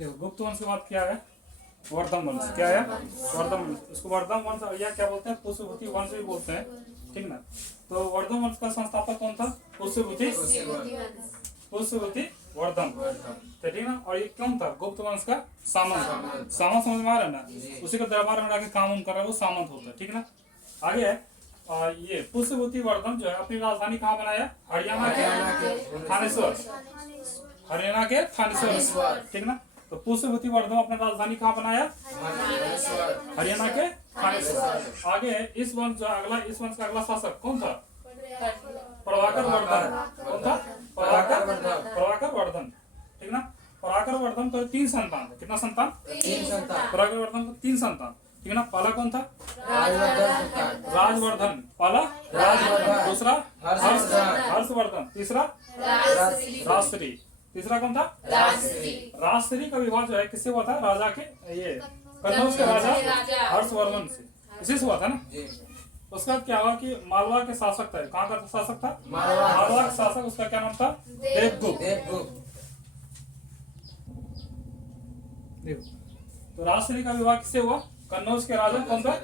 देखो गुप्त वंश की बात क्या है, वर्धम वंश क्या है, वर्धम वंश, उसको वर्धम वंश या क्या बोलते हैं, पुष्यभूति वंश भी बोलते हैं, ठीक ना। तो वर्धम वंश का संस्थापक कौन था, पुष्यभूति वर्धम, तो ठीक ना। और ये कौन था, गुप्त वंश का सामंत, सामंत समझ में आ रहा है ना, उसी का दरबार में जाके काम कर रहा है वो सामंत होता है, ठीक ना। आगे है ये पुष्यभूति वर्धन जो है अपनी राजधानी कहाँ बनाया, हरियाणा के थानेश्वर, हरियाणा के थानेश्वर, ठीक ना। तो पुष्यभूति वर्धन अपना राजधानी कहाँ बनाया, हरियाणा के थानेश्वर। आगे है इस वंश जो अगला, इस वंश का अगला शासक कौन था, प्रभाकर वर्धन, कौन था, प्रभाकर वर्धन, ठीक ना। प्रभाकर वर्धन तो 3 संतान है, कितना संतान, 3 संतान, प्रभाकर वर्धन को 3 संतान, ठीक ना। पहला कौन था, राजवर्धन, पहला राजवर्धन, दूसरा हर्षवर्धन, तीसरा राजश्री, तीसरा कौन था, राजश्री का विवाह जो है किससे हुआ था, राजा के ये कन्नौज के राजा हर्षवर्धन से, इसी से हुआ था ना। उसका क्या हुआ कि मालवा के शासक था, कहाँ का शासक था, मालवा के शासक, उसका क्या नाम था, देवगुप्त। तो राजश्री का विवाह किससे हुआ, कन्नौज के राजा कौन था,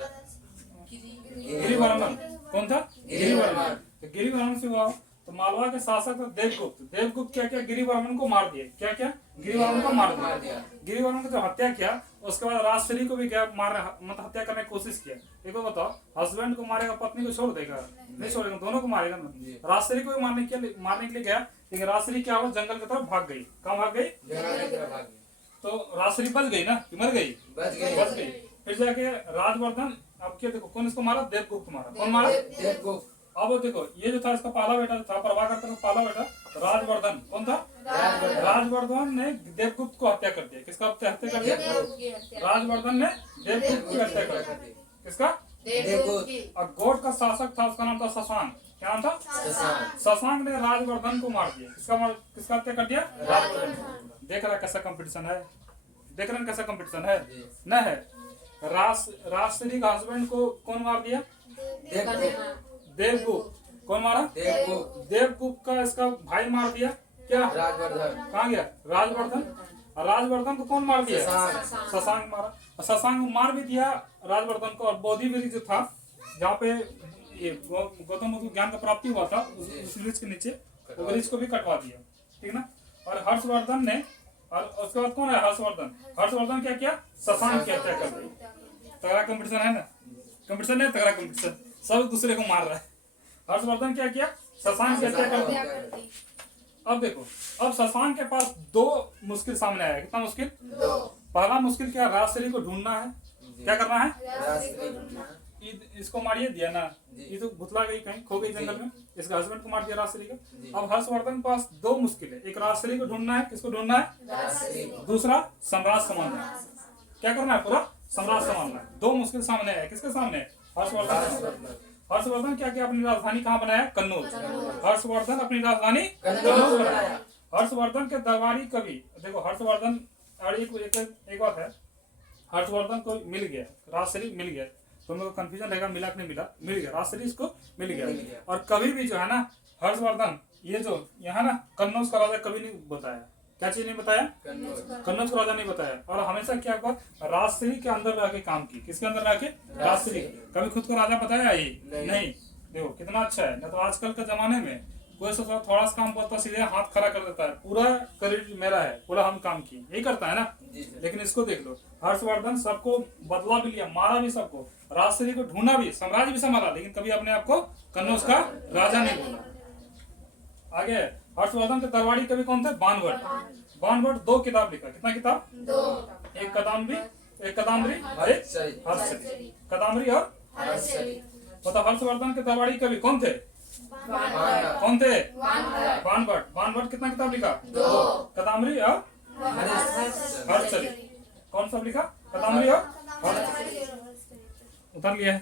गिरिवर्मन, कौन था, गिरिवर्मन, तो गिरिवर्मन से हुआ। तो मालवा के शासक देवगुप्त, देवगुप्त क्या क्या गिरिवर्मन को मार दिए, क्या क्या गिरिवर्मन को मार दिया, गिरिवर्मन को जब हत्या किया उसके बाद राजश्री को भी क्या मारने, मतलब हत्या करने की कोशिश किया। एक बताओ, हस्बैंड को मारेगा पत्नी को छोड़ देगा, नहीं छोड़ेगा, दोनों को मारेगा ना। राजश्री को भी मारने के लिए गया, लेकिन राजश्री क्या हुआ, जंगल की तरफ भाग गई, कहाँ भाग गई, तो राजश्री बच गई ना, मर गई, बच गई। फिर जाके राजवर्धन, अब क्या देखो कौन इसको मारा, देवगुप्त मारा, कौन मारा, देवगुप्त। अब देखो ये जो था इसका पहला बेटा था, प्रभाकर का पहला बेटा राजवर्धन, कौन था, राजवर्धन ने देवगुप्त को हत्या कर दिया, किसका हत्या कर दिया, राजवर्धन ने देवगुप्त की हत्या कर दी, किसका, देवगुप्त। और गौड़ का शासक था, उसका नाम था शशांक, क्या नाम था, शशांक ने राजवर्धन को मार दिया, किसका हत्या कर दिया, राजवर्धन। देख रहा कैसा कंपटीशन है, देख रहे कैसा कंपटीशन है न है। राजश्री का हस्बैंड को कौन मार दिया, देवगुप्त, कौन मारा, देवगुप्त का इसका भाई मार दिया, क्या, राजवर्धन, कहाँ गया, राजवर्धन। राजवर्धन को कौन मार दिया, शशांक मारा। शशांक मार भी दिया राजवर्धन को। और बोधि वृक्ष जो था जहाँ पे ये गौतम बुद्ध को ज्ञान का प्राप्ति हुआ था, उस वृक्ष के नीचे वो वृक्ष को भी कटवा दिया, ठीक ना। और हर्षवर्धन ने, और उसके बाद कौन है, हर्षवर्धन क्या किया, शशांक की हत्या कर दी। तगड़ा कंपटीशन है ना, कंपटीशन है, तगड़ा कंपटीशन, सब दूसरे को मार रहा है। हर्षवर्धन क्या किया, शशांक की हत्या कर दी। अब देखो, अब शशांक के पास 2 मुश्किल सामने आया, कितना मुश्किल, पहला मुश्किल क्या, राजश्री को ढूंढना है, क्या करना है, इसको मारिए दिया ना, ये तो भुतला गई, कहीं खो गई जंगल में, इसका हस्बैंड को मार दिया राजश्री का। अब हर्षवर्धन के पास 2 मुश्किल है, एक राजश्री को ढूंढना है, किसको ढूंढना है, दूसरा साम्राज्य संभालना है, क्या करना है, पूरा साम्राज्य संभालना है। 2 मुश्किल सामने है, किसके सामने, हर्षवर्धन क्या किया, अपनी राजधानी कहाँ बनाया, कन्नौज। हर्षवर्धन अपनी राजधानी कन्नौज बनाया। हर्षवर्धन के दरबारी कवि, देखो हर्षवर्धन, और एक बात है, हर्षवर्धन को मिल गया, राजश्री मिल गया, तुम लोग कंफ्यूजन रहेगा मिला कि नहीं मिला, मिल गया, राजश्री इसको मिल गया। और कभी भी जो है ना हर्षवर्धन, ये जो यहाँ ना कन्नौज का राजा कभी नहीं बताया, क्या चीज नहीं बताया, कन्नौज का राजा नहीं बताया। और हमेशा क्या हुआ, राजश्री के अंदर रह के काम की, किसके अंदर रह के, राजश्री। कभी खुद को राजा बताया ही नहीं। देखो कितना अच्छा है ना। तो आजकल के जमाने में कोई सोचता थोड़ा सा काम करता सीधे हाथ खड़ा कर देता है, पूरा क्रेडिट मेरा है, पूरा हम काम किए, यही करता है ना। लेकिन इसको देख लो, हर्षवर्धन सबको बदला भी लिया, मारा भी सबको, राजश्री को ढूंढा भी, साम्राज्य भी संभाला, लेकिन कभी अपने आप को कन्नौज का राजा नहीं बोला। आगे हर्षवर्धन के दरबारी कवि कौन थे, बाणभट्ट। बाणभट्ट 2 किताब लिखा, कितना किताब, 2, एक कदम्बरी और एक हर्षचरी, कदम्बरी और हर्षचरी। मतलब हर्षवर्धन के दरबारी कवि कौन थे, कौन थे, बाणभट्ट। बाणभट्ट कितना किताब लिखा, 2, कदम्बरी और हर्षचरी। कौन सा लिखा, कदम्बरी और हर्षचरी, उतर लिया है।